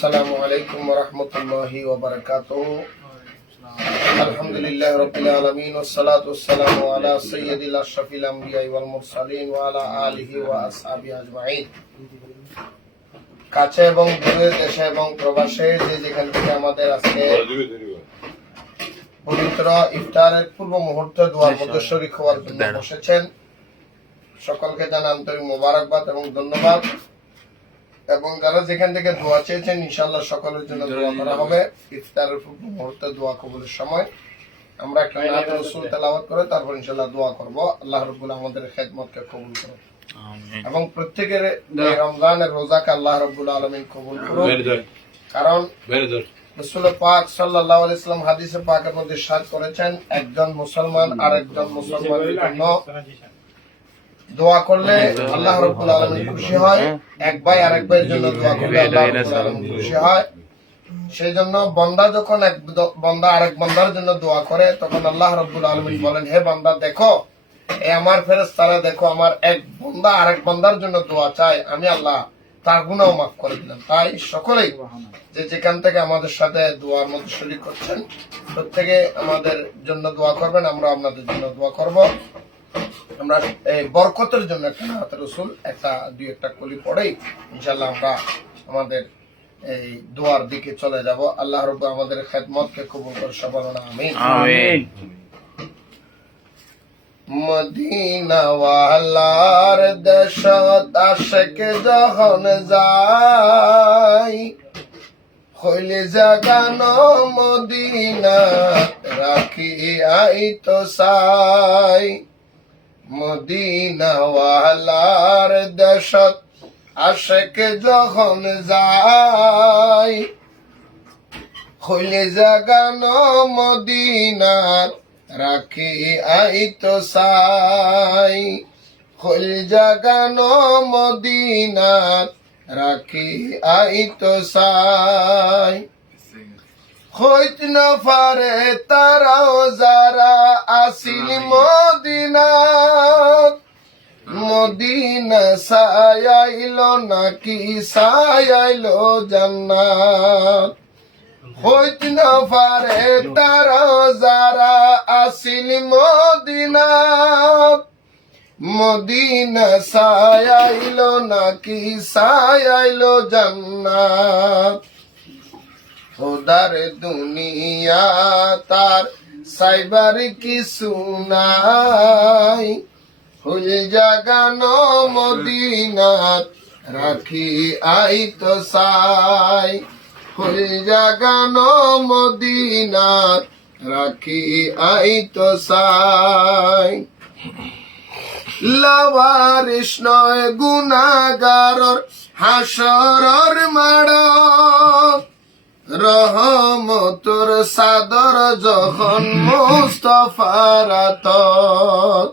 আসসালামু আলাইকুম ওয়া রাহমাতুল্লাহি ওয়া বারাকাতুহু। আলহামদুলিল্লাহি রাব্বিল আলামিন ওয়াস সালাতু ওয়াস সালামু আলা সাইয়্যিদিল আশরাফিল আমবিয়া ওয়াল মুরসালিন ওয়া আলা আলিহি ওয়া আসহাবিহি আজমাইন। কাছে এবং দূরে, দেশে এবং প্রবাসে যে যেখান থেকে আমাদের আজকে পবিত্র ইফতারের পূর্ব মুহূর্তে দোয়ার মধ্যে শরীক হওয়ার জন্য বসেছেন, সকলকে জানাই আন্তরিক মোবারকবাদ এবং ধন্যবাদ। এবং যারা যেখান থেকে দোয়া চেয়েছেন ইনশাআল্লাহ সকলের জন্য দোয়া করা হবে। ইফতারের পূর্ব মুহূর্তে দোয়া কবুলের সময় আমরা একটা নাত রাসূল তেলাওয়াত করে তারপর ইনশাআল্লাহ দোয়া করব। আল্লাহ রাব্বুল আমাদের খেদমতকে কবুল করুন এবং প্রত্যেকের এই রমজানের রোজাকে আল্লাহ রাব্বুল আলামিন কবুল করুন। কারণ রাসূল পাক সাল্লাল্লাহু আলাইহি ওয়াসাল্লাম হাদিসে পাকের মধ্যে ইরশাদ করেছেন, একজন মুসলমান আরেকজন মুসলমানের জন্য দোয়া করলে আল্লাহ রাব্বুল আলামিন খুশি হয়, এক ভাই আরেক ভাইয়ের জন্য দোয়া করলে আল্লাহ রাব্বুল আলামিন খুশি হয়। সেই জন্য বান্দা যখন এক বান্দা আরেক বান্দার জন্য দোয়া করে তখন আল্লাহ রাব্বুল আলামিন বলেন, হে বান্দা দেখো, এই আমার ফেরেশতারা দেখো আমার এক বান্দা আরেক বান্দার জন্য দোয়া চায়, আমি আল্লাহ তার গুনাহ মাফ করে দিলাম। তাই সকলেই যে যেখান থেকে আমাদের সাথে দোয়ার মধ্যে শরীক করছেন প্রত্যেকে আমাদের জন্য দোয়া করবেন, আমরা আপনাদের জন্য দোয়া করব। আমরা এই বরকতের জন্য একটা নাত রাসূল দুই একটা কলি পড়েই ইনশাআল্লাহ আমরা আমাদের এই দোয়ার দিকে চলে যাব। আল্লাহ রাব্বুল আমাদের খেদমতকে কবুল করে সবার আমিন আমিন। মদিনা ওয়ালার দেশত আশিক যখন যায়, হইলে জাগানো মদিনা রাখি আইতো সাই। মদিনা ওয়ালার দেশত আশিক যখন যায়, হইলে জাগানো মদিনা রাখি আইতো সাই। হইলে জাগানো মদিনা রাখি আইতো সাই। হইত না পারে তারাও যারা আসিল মদিনাত, মদিনা সায়াইল নাকি সায়াইল জান্নাত। হইত না পারে তারাও যারা আসিল মদিনাত, মদিনা সায়াইল নাকি সায়াইল জান্নাত। খোদার দুনিয়া তার সাইবার কিছু নাই, ফুল জাগানো মদিনাত রাখি আইতো সাই। ফুল জাগানো মদিনাত রাখি আইতো সাই। লাওয়ারিস নয় গুনাহগারর হাসরর মাড়ত, রহমতর সাদর যখন মুস্তাফার আতত।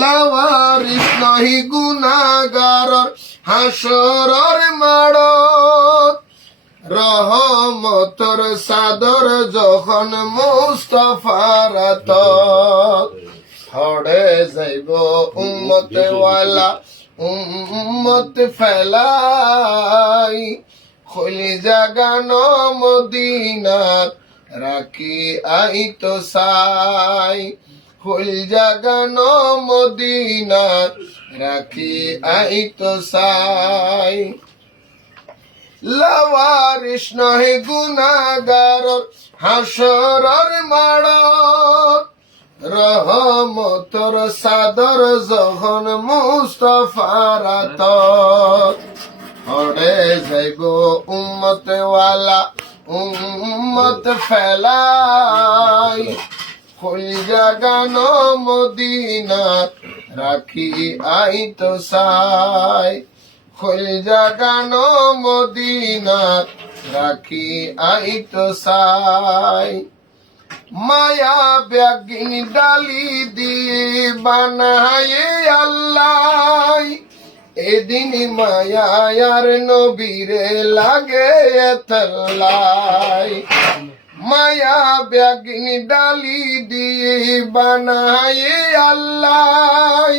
লাওয়ারিস নহি গুনাহগারর হাসরর মাড়ত, রহমতর সাদর যখন মুস্তাফার আতত। হড়ে যাইব উম্মত ওয়ালা উম্মত ফেলাই, খলি জাগানো মদিনাত রাখি আইতো সাই। ফুল জাগানো মদিনাত রাখি আইতো সাই। লাওয়ারিস নহে গুনাহগারর হাসরর মাড়ত, রহমতর সাদর যখন মুস্তাফার আতত। হড়ে যাইব উম্মত ওয়ালা উম্মত ফেলাই, ফুল জাগানো মদিনাত রাখি আইতো সাই। ফুল জাগানো মদিনাত রাখি আইতো সাই। মায়া ব্যাগিন ডালি দিয়ে বানায়ে আল্লাহ, এদিন মায়ার নবীরে লাগে এতলাই। মায়া ব্যাগিন ডালি দিয়ে বানায়ে আল্লাহ,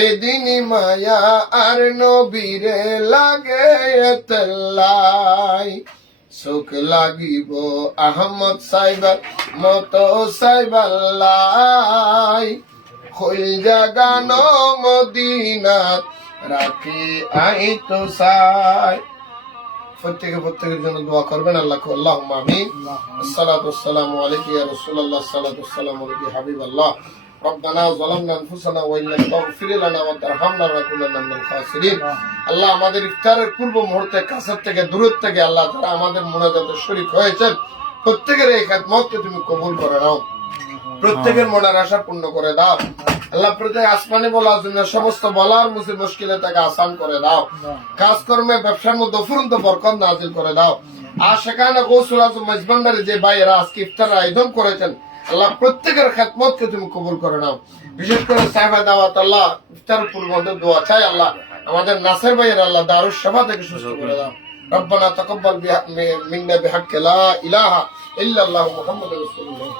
এদিনই মায়া আর নবীরে লাগে তেল্লাই সুখ লাগিব আহমদ সাইবার মতো সাইবাল্লাই হইল জাগানো মদিনাত রাখি আই তো সাই। প্রত্যেকের জন্য দোয়া করবেন। আল্লাহুম্মা আমিন। আসসালাতু ওয়াসসালামু আলাইকা ইয়া রাসূলুল্লাহ, আসসালাতু ওয়াসসালামু আলাইকা ইয়া হাবিবাল্লাহ। রব্বানা যালামনা আনফুসানা ওয়া ইল্লাম তাগফির লানা ওয়া তারহামনা লানাকুনান্না মিনাল খাসিরিন। আল্লাহ, আমাদের ইফতারের পূর্ব মুহূর্তে কাছের থেকে দূরের থেকে আল্লাহ যারা আমাদের মুনাজাতে শরীক হয়েছেন প্রত্যেকের এই খিদমতকে তুমি কবুল করে নাও, প্রত্যেকের মনের আশা পূর্ণ করে দাও। আল্লাহ, প্রত্যেক আসমানি বলার জন্য সমস্ত বলার মুশকিলে তাকে আসান করে দাও। কাজকর্মে ব্যবসার মধ্যে অফুরন্ত বরকত নাজিল করে দাও। আর সেখানে গৌসুল আজম মেজবান্ডারে যে ভাইয়েরা আজকে ইফতারের আয়োজন করেছেন আল্লাহ, প্রত্যেকের খিদমতকে তুমি কবুল করে নাও। বিশেষ করে সাহেবা দাওয়াত আল্লাহ ইফতার পূর্ব দোয়া চাই আল্লাহ আমাদের নাসের ভাইয়ের আল্লাহ দারুস সাফা থেকে সুস্থ করে দাও। রব্বানা তাকাব্বাল মিন্না বিহাক্কি লা ইলাহা ইল্লাল্লাহু মুহাম্মাদুর রাসূলুল্লাহ।